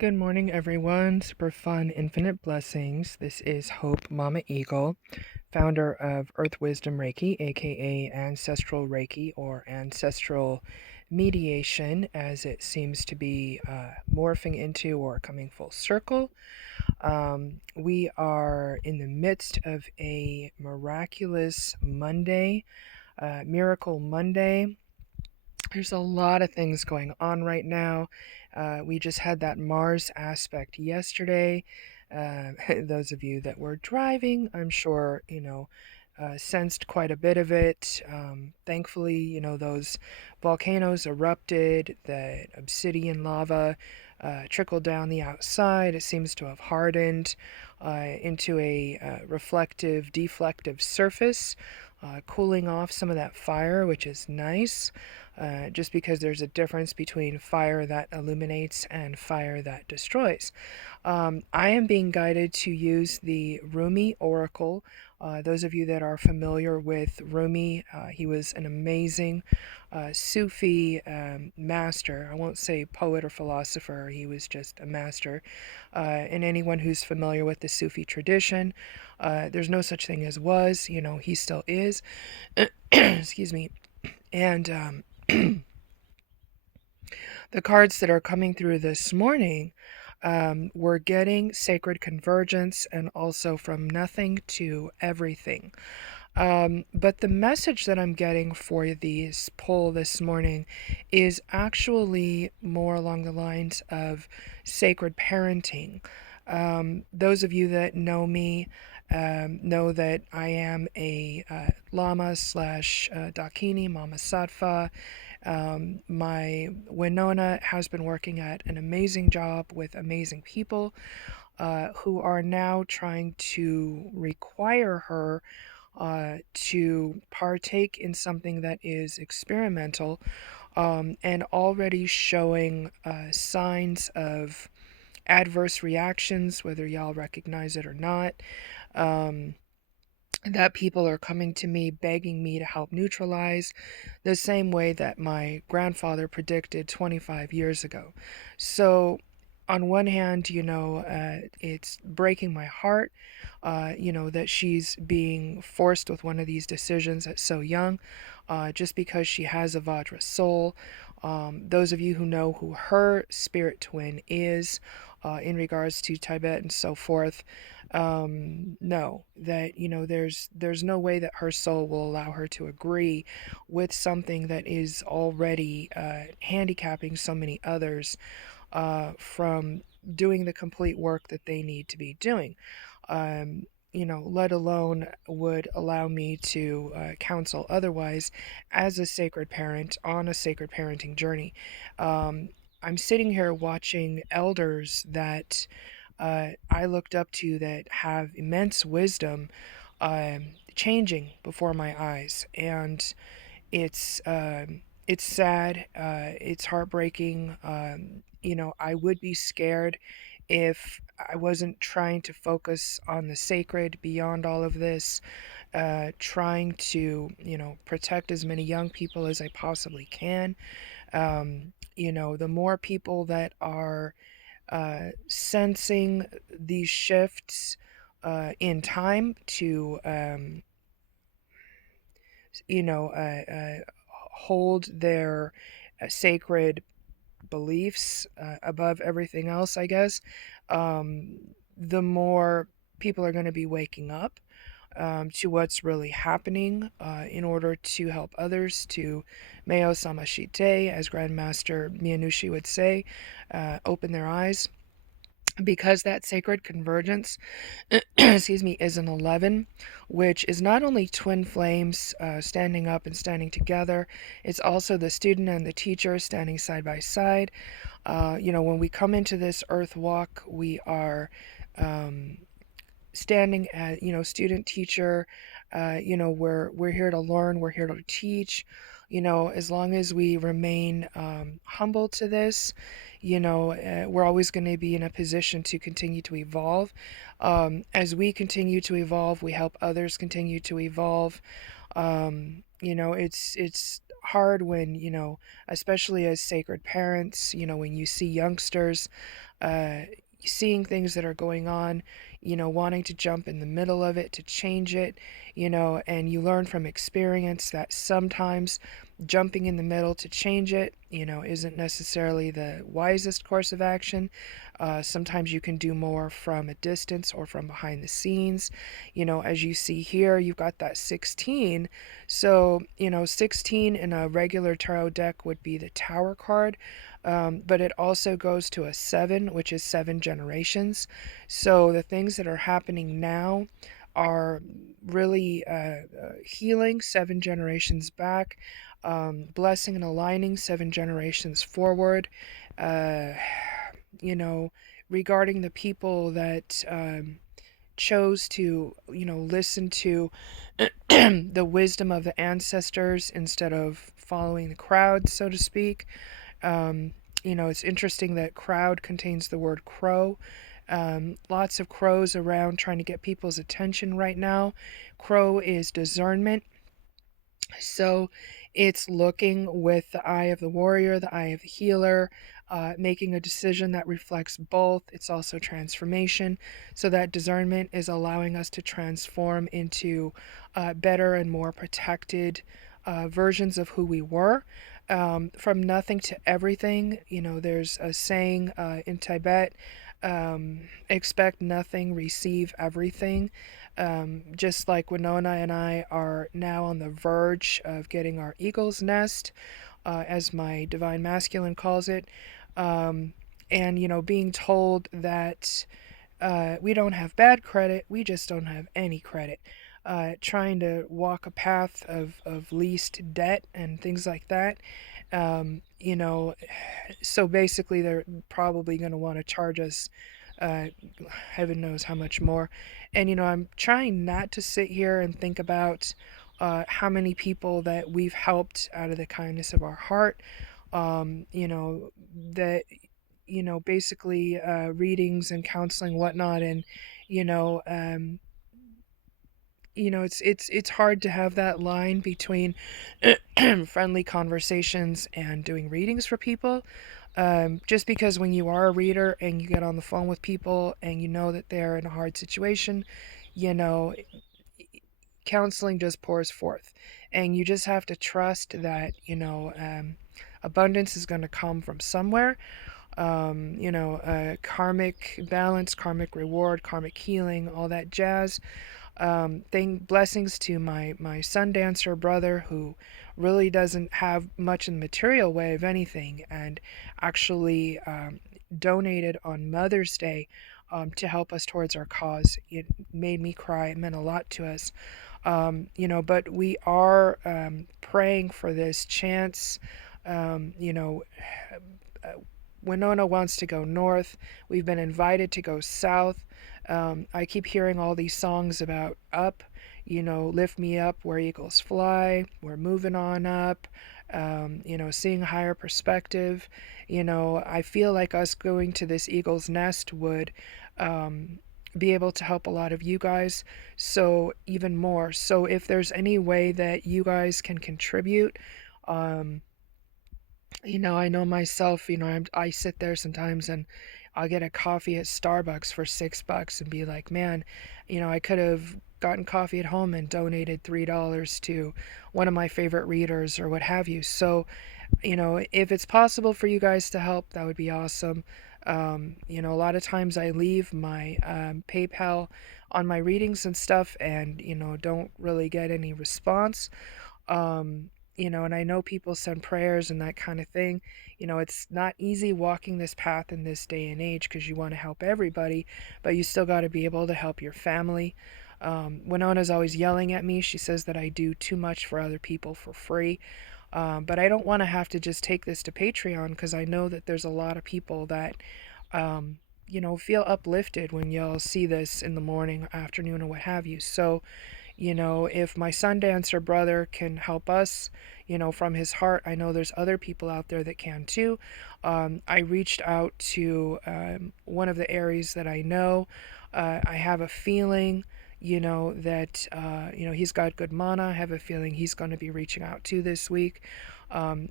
Good morning, everyone. Super fun, infinite blessings. This is Hope Mama Eagle, founder of Earth Wisdom Reiki, aka Ancestral Reiki or Ancestral Mediation, as it seems to be morphing into or coming full circle. We are in the midst of a miraculous Monday, Miracle Monday. There's a lot of things going on right now. We just had that Mars aspect yesterday. Those of you that were driving, I'm sure, sensed quite a bit of it. Thankfully, those volcanoes erupted, the obsidian lava trickled down the outside. It seems to have hardened into a reflective, deflective surface, cooling off some of that fire, which is nice. Just because there's a difference between fire that illuminates and fire that destroys. I am being guided to use the Rumi Oracle. Those of you that are familiar with Rumi, he was an amazing Sufi master. I won't say poet or philosopher, he was just a master. And anyone who's familiar with the Sufi tradition, there's no such thing as was, he still is. Excuse me. And the cards that are coming through this morning, we're getting sacred convergence and also from nothing to everything. But the message that I'm getting for this poll this morning is actually more along the lines of sacred parenting. Those of you that know me know that I am a Lama slash Dakini, Mama Sattva. My Winona has been working at an amazing job with amazing people who are now trying to require her to partake in something that is experimental and already showing signs of adverse reactions, whether y'all recognize it or not. That people are coming to me begging me to help neutralize the same way that my grandfather predicted 25 years ago. So, on one hand, it's breaking my heart, that she's being forced with one of these decisions at so young, just because she has a Vajra soul. Those of you who know who her spirit twin is, in regards to Tibet and so forth, know that there's no way that her soul will allow her to agree with something that is already handicapping so many others from doing the complete work that they need to be doing. Let alone would allow me to counsel otherwise as a sacred parent on a sacred parenting journey. I'm sitting here watching elders that I looked up to that have immense wisdom changing before my eyes, and it's it's sad. It's heartbreaking. I would be scared if I wasn't trying to focus on the sacred beyond all of this, trying to protect as many young people as I possibly can. The more people that are sensing these shifts in time to, you know, uh, uh, hold their sacred beliefs above everything else, I guess, um, the more people are going to be waking up to what's really happening in order to help others to Meo Samashite, as Grandmaster Miyanushi would say, open their eyes. Because that sacred convergence, excuse me, is an 11, which is not only twin flames standing up and standing together, it's also the student and the teacher standing side by side. When we come into this earth walk, we are standing at, student teacher. We're here to learn, we're here to teach. As long as we remain humble to this, we're always going to be in a position to continue to evolve. As we continue to evolve, we help others continue to evolve. It's hard when, especially as sacred parents, when you see youngsters uh, seeing things that are going on, wanting to jump in the middle of it to change it, and you learn from experience that sometimes jumping in the middle to change it, isn't necessarily the wisest course of action. Sometimes you can do more from a distance or from behind the scenes. As you see here, you've got that 16. So, 16 in a regular tarot deck would be the Tower card. But it also goes to a 7, which is 7 generations. So the things that are happening now are really healing 7 generations back, blessing and aligning 7 generations forward. Uh, you know, Regarding the people that chose to, listen to the wisdom of the ancestors instead of following the crowd, so to speak. Um, it's interesting that crowd contains the word crow. Lots of crows around trying to get people's attention right now. Crow is discernment. So it's looking with the eye of the warrior, the eye of the healer, making a decision that reflects both. It's also transformation. So that discernment is allowing us to transform into better and more protected versions of who we were. From nothing to everything, there's a saying in Tibet, expect nothing, receive everything. Just like Winona and I are now on the verge of getting our eagle's nest, as my divine masculine calls it, um, and being told that we don't have bad credit, we just don't have any credit. Trying to walk a path of least debt and things like that. So basically, they're probably going to want to charge us, uh, heaven knows how much more. And, I'm trying not to sit here and think about how many people that we've helped out of the kindness of our heart. That basically readings and counseling, whatnot, and you know, um, it's hard to have that line between friendly conversations and doing readings for people. Just because when you are a reader and you get on the phone with people and you know that they're in a hard situation, you know, counseling just pours forth, and you just have to trust that abundance is going to come from somewhere. Karmic balance, karmic reward, karmic healing, all that jazz. Blessings to my sun dancer brother, who really doesn't have much in the material way of anything, and actually donated on Mother's Day to help us towards our cause. It made me cry. It meant a lot to us. But we are praying for this chance. Um, you know, uh, Winona wants to go north. We've been invited to go south. I keep hearing all these songs about up, lift me up where eagles fly. We're moving on up, seeing a higher perspective. I feel like us going to this eagle's nest would be able to help a lot of you guys. So, even more. So, if there's any way that you guys can contribute, um, I know myself, I sit there sometimes and I'll get a coffee at Starbucks for $6 and be like, man, I could have gotten coffee at home and donated $3 to one of my favorite readers or what have you. So, if it's possible for you guys to help, that would be awesome. A lot of times I leave my PayPal on my readings and stuff and, don't really get any response. And I know people send prayers and that kind of thing. It's not easy walking this path in this day and age because you want to help everybody, but you still got to be able to help your family. Winona's always yelling at me. She says that I do too much for other people for free. But I don't want to have to just take this to Patreon because I know that there's a lot of people that, feel uplifted when y'all see this in the morning, afternoon, or what have you. So, if my sun dancer brother can help us, from his heart, I know there's other people out there that can too. I reached out to one of the Aries that I know. I have a feeling, that, he's got good mana. I have a feeling he's going to be reaching out to this week.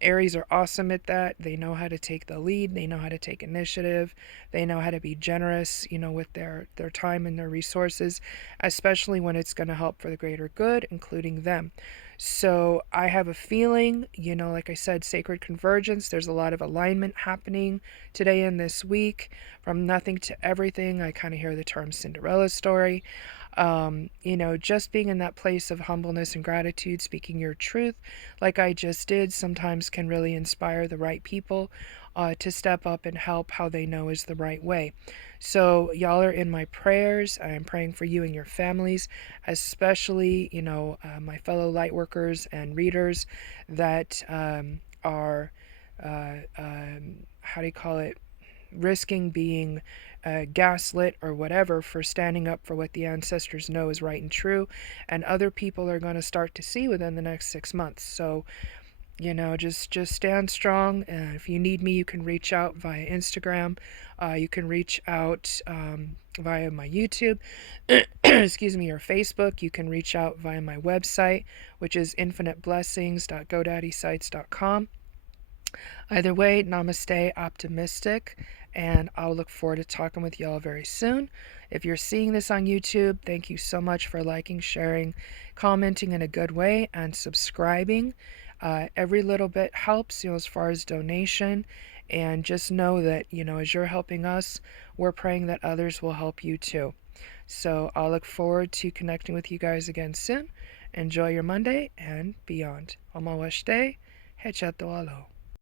Aries are awesome at that. They know how to take the lead. They know how to take initiative. They know how to be generous, with their time and their resources, especially when it's going to help for the greater good, including them. So I have a feeling, like I said, sacred convergence. There's a lot of alignment happening today and this week. From nothing to everything, I kind of hear the term Cinderella story. Just being in that place of humbleness and gratitude, speaking your truth, like I just did, sometimes can really inspire the right people to step up and help how they know is the right way. So, y'all are in my prayers. I am praying for you and your families, especially, my fellow light workers and readers that are, how do you call it? Risking being gaslit or whatever for standing up for what the ancestors know is right and true, and other people are going to start to see within the next 6 months. So just stand strong. And if you need me, you can reach out via Instagram. You can reach out via my YouTube, excuse me, or Facebook. You can reach out via my website, which is infiniteblessings.godaddysites.com. Either way, namaste, optimistic, and I'll look forward to talking with y'all very soon. If you're seeing this on YouTube, thank you so much for liking, sharing, commenting in a good way, and subscribing. Every little bit helps, as far as donation. And just know that, as you're helping us, we're praying that others will help you too. So I'll look forward to connecting with you guys again soon. Enjoy your Monday and beyond. Omawashte, hechato alo.